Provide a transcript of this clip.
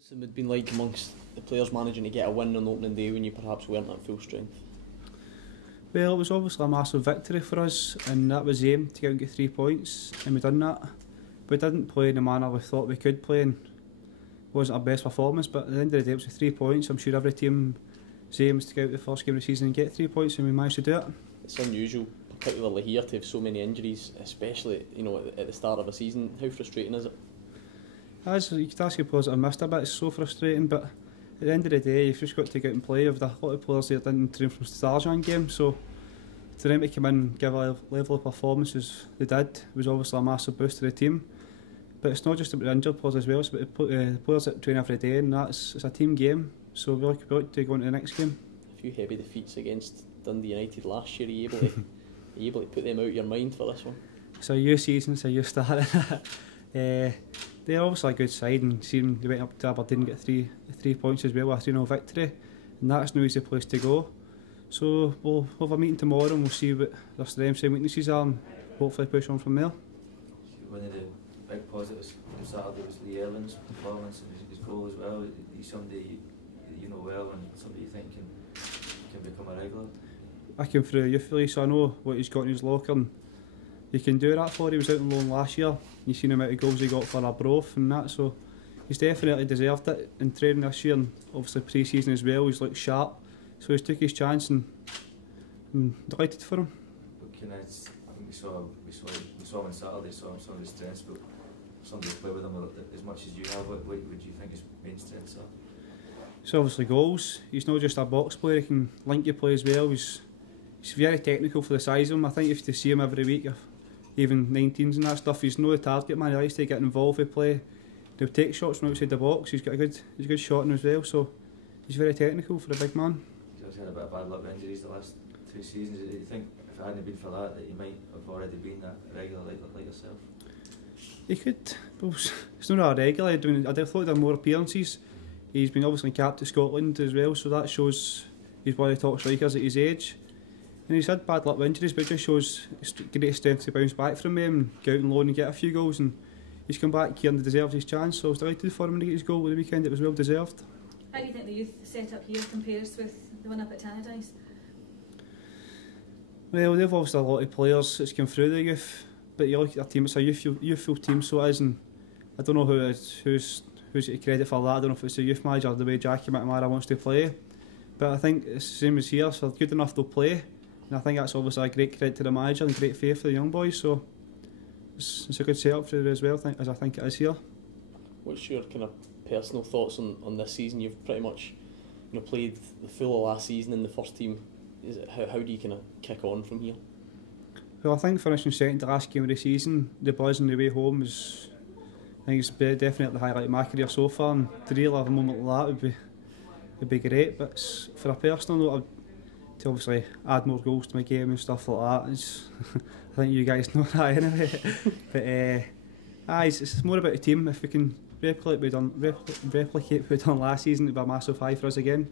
What's it been like amongst the players managing to get a win on opening day when you perhaps weren't at full strength? Well, it was obviously a massive victory for us, and that was the aim, to go and get 3 points, and we done that. We didn't play in the manner we thought we could play, and it wasn't our best performance, but at the end of the day it was 3 points. I'm sure every team's aim is to go out the first game of the season and get 3 points, and we managed to do it. It's unusual, particularly here, to have so many injuries, especially at the start of a season. How frustrating is it? As you could ask your players that have missed a bit, it's so frustrating, but at the end of the day you've just got to get out and play. We've had a lot of players that didn't train from the Starjan game, so for them to come in and give a level of performance as they did was obviously a massive boost to the team. But it's not just about the injured players as well, it's about the players that train every day, and it's a team game, so we like to go into the next game. A few heavy defeats against Dundee United last year. Are you able to put them out of your mind for this one? It's a new season, it's a new start. They're obviously a good side, and seeing they went up to Aberdeen and get three points as well, a 3-0 victory, and that's no easy place to go. So we'll have a meeting tomorrow and we'll see what their strengths and weaknesses are, and hopefully push on from there. One of the big positives on Saturday was Lee Erling's performance and his goal as well. He's somebody you know well and somebody you think can become a regular. I came through youth league, so I know what he's got in his locker, and he can do that for. He was out on loan last year. You've seen the amount of goals he got for Arbroath and that, so he's definitely deserved it in training this year, and obviously pre-season as well. He's looked sharp, so he's took his chance, and I'm delighted for him. I think we saw him on Saturday, saw some of his strengths, but somebody to play with him as much as you have. What would you think his main strengths are? It's obviously goals. He's not just a box player, he can link your play as well. He's very technical for the size of him. I think if you see him every week, even 19s and that stuff, he's no target man. He likes to get involved with play. He'll take shots from outside the box. He's got a good shot in as well, so he's very technical for a big man. He's had a bit of bad luck with injuries the last 2 seasons. Do you think if it hadn't been for that he might have already been that regular like yourself? He could, but it's not a regular. I thought he'd have more appearances. He's been obviously capped to Scotland as well, so that shows he's one of the top strikers at his age. And he's had bad luck with injuries, but it just shows his great strength to bounce back from them and go out on loan and get a few goals. And he's come back here and deserves his chance, so I was delighted for him to get his goal at the weekend. It was well deserved. How do you think the youth set-up here compares with the one up at Tannadice? Well, they've obviously a lot of players that's come through the youth, but you look at their team, it's a youthful team, so it is, and I don't know who's got credit for that. I don't know if it's the youth manager or the way Jackie McNamara wants to play, but I think it's the same as here, so they're good enough to play, and I think that's obviously a great credit to the manager and great faith for the young boys, so it's a good setup for it as well, as I think it is here. What's your kind of personal thoughts on this season? You've pretty much played the full of last season in the first team. How do you kind of kick on from here? Well, I think finishing second to last game of the season, the buzz on the way home I think it's definitely the highlight of my career so far, and to really have a moment like that would be great. But for a personal note, to obviously add more goals to my game and stuff like that, I think you guys know that anyway. But it's more about the team. If we can replicate what we done last season, it would be a massive high for us again.